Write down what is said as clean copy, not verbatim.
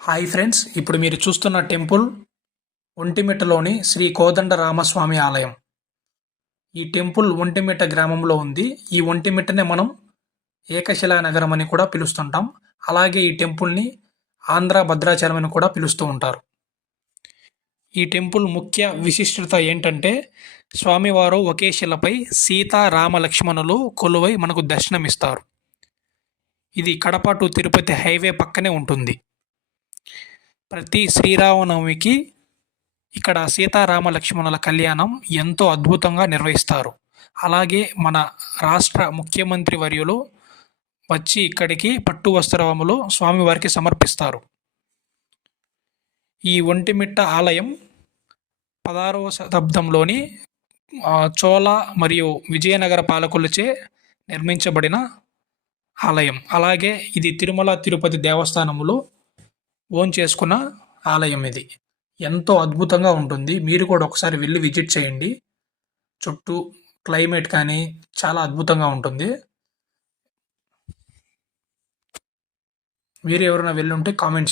Hi friends, ఇప్పుడు మీరు చూస్తున్న టెంపుల్ ఒంటిమిట్టలోని శ్రీ కోదండరామస్వామి ఆలయం. ఈ టెంపుల్ ఒంటిమిట్ట గ్రామంలో ఉంది. ఈ ఒంటిమిట్టనే మనం ఏకశిలా నగరం అని కూడా పిలుస్తుంటాం. అలాగే ఈ టెంపుల్ని ఆంధ్ర భద్రాచలం అని కూడా పిలుస్తూ ఉంటారు. ఈ టెంపుల్ ముఖ్య విశిష్టత ఏంటంటే స్వామివారు ఒకే శిలపై సీతా రామ లక్ష్మణులు కొలువై మనకు దర్శనమిస్తారు. ఇది కడప టు తిరుపతి హైవే పక్కనే ఉంటుంది. ప్రతి శ్రీరామనవమికి ఇక్కడ సీతారామ లక్ష్మణుల కళ్యాణం ఎంతో అద్భుతంగా నిర్వహిస్తారు. అలాగే మన రాష్ట్ర ముఖ్యమంత్రి వర్యులు వచ్చి ఇక్కడికి పట్టు వస్త్రములు స్వామివారికి సమర్పిస్తారు. ఈ ఒంటిమిట్ట ఆలయం 16వ శతాబ్దంలోని చోళ మరియు విజయనగర పాలకులచే నిర్మించబడిన ఆలయం. అలాగే ఇది తిరుమల తిరుపతి దేవస్థానములో ఓన్ చేసుకున్న ఆలయం ఇది. ఎంతో అద్భుతంగా ఉంటుంది. మీరు కూడా ఒకసారి వెళ్ళి విజిట్ చేయండి. చుట్టూ క్లైమేట్ కానీ చాలా అద్భుతంగా ఉంటుంది. మీరు ఎవరైనా వెళ్ళి ఉంటే కామెంట్స్